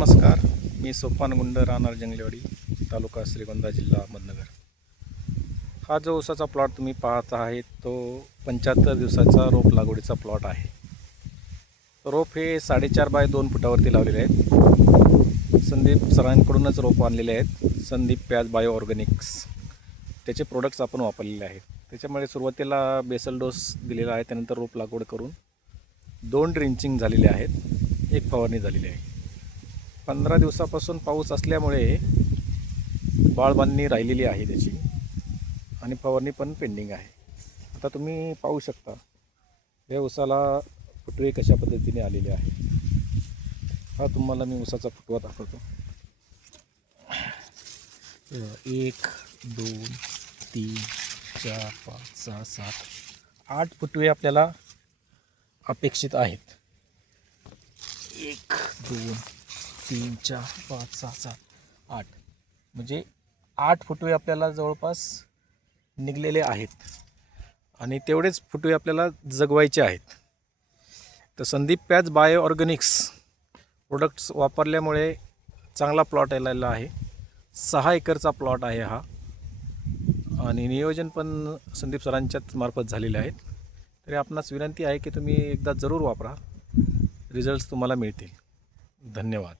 नमस्कार मी सोपान गुंड राहणार जंगलेवाडी तालुका श्रीगोंदा जिल्हा अहमदनगर. हा जो ऊसाचा प्लॉट तुम्ही पाहत आहे तो पंच्याहत्तर दिवसाचा रोप लागवडीचा प्लॉट आहे. रोप हे साडेचार बाय दोन फुटावरती लावलेले आहेत. संदीप सरांकडूनच रोप आणलेले आहेत. संदीप प्याज बायो ऑर्गॅनिक्स त्याचे प्रोडक्ट्स आपण वापरलेले आहेत. त्याच्यामुळे सुरुवातीला बेसल डोस दिलेला आहे त्यानंतर रोप लागवड करून दोन ड्रिंचिंग झालेले आहेत. एक फवारणी झालेली आहे. पंधरा दिवसापासून पाऊस असल्यामुळे बाळबांधणी राहिलेली आहे त्याची. आणि फवारणी पण पेंडिंग आहे. आता तुम्ही पाहू शकता या उसाला फुटवे कशा पद्धतीने आलेले आहे. हा तुम्हाला मी उसाचा फुटवा दाखवतो. एक दोन तीन चार पाच सहा सात आठ फुटवे आपल्याला अपेक्षित आहेत. एक दोन तीन चार पाच सहा सात आठ. म्हणजे आठ फुटवे आपल्याला जवळपास निघलेले आहेत. आणि तेवढेच फुटवे आपल्याला जगवायचे आहेत. तर संदीप पॅज बायो ऑर्गॅनिक्स प्रोडक्ट्स वापरल्यामुळे चांगला प्लॉट आलेला आहे. सहा एकरचा प्लॉट आहे हा. आणि नियोजन पण संदीप सरांच्याच मार्फत झालेले आहेत. तरी आपणास विनंती आहे की तुम्ही एकदा जरूर वापरा. रिझल्ट्स तुम्हाला मिळतील. धन्यवाद.